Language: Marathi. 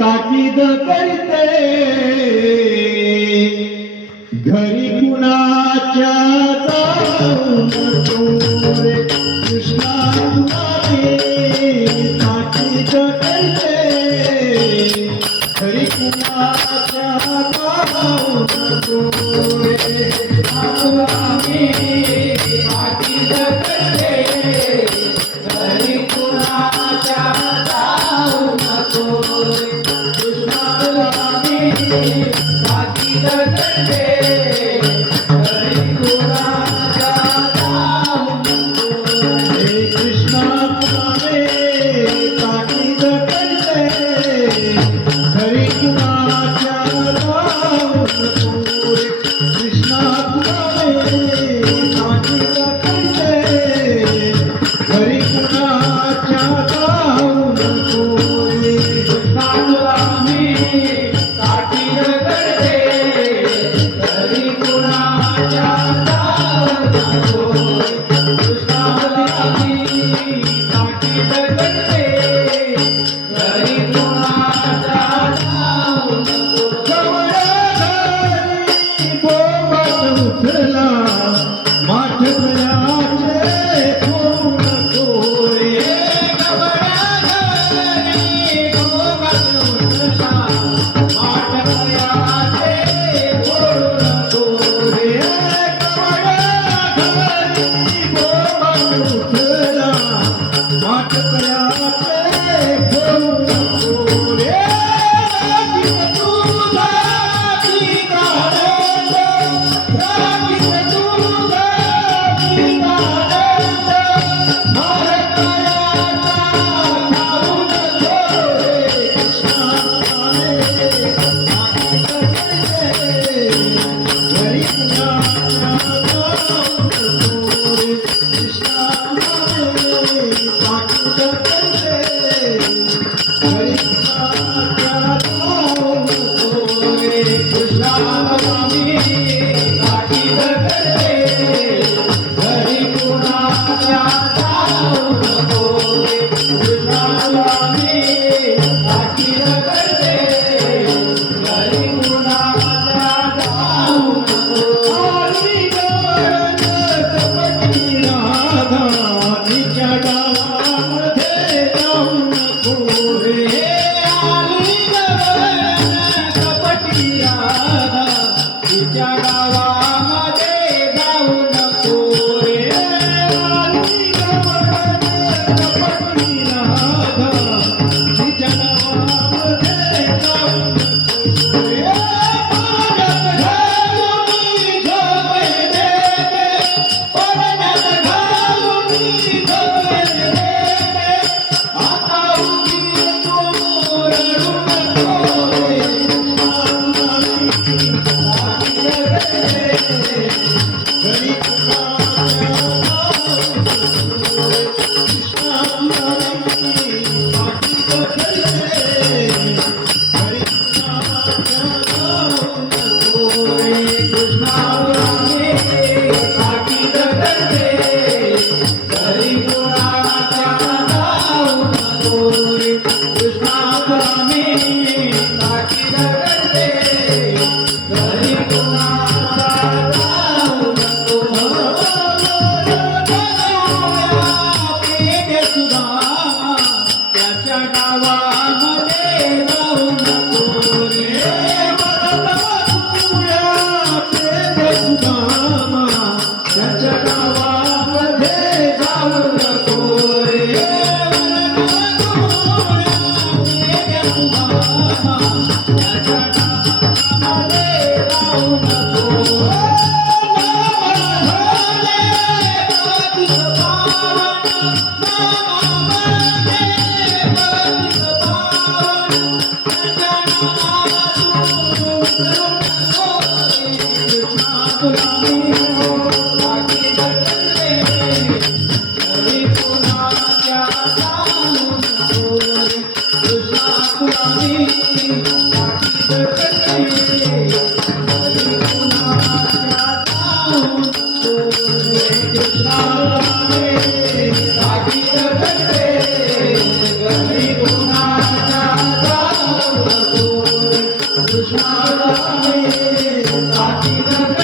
ताकीद करते घरी कुणाच्या जाऊ नको रे कृष्णा तुझे ताकीद करते घरी कुणाच्या जाऊ नको रे आम्ही ताकीद करते घरी कुणाच्या जाऊ नको रे कृष्णा आम्ही ताकीद करते घरी कुणाच्या जाऊ नको रे कृष्णा आम्ही ताकीद करते घरी कुणाच्या जाऊ नको रे कृष्णा ताकीद करते घरी कुणाच्या जाऊ नको रे कृष्णा आम्ही ताकीद करते घरी कुणाच्या जाऊ नको कृष्णा आम्ही ताकीद करते घरी कुणाच्या जाऊ नको उठला माठ गळ्याचे फोडू नको रे गवळ्या घरी गोगाट उठला माठ गळ्याचे फोडू नको रे गवळ्या घरी गोगाट उठला माठ गळ्याचे फोडू नको रे कृष्णा कृष्णाला रे, काठी नका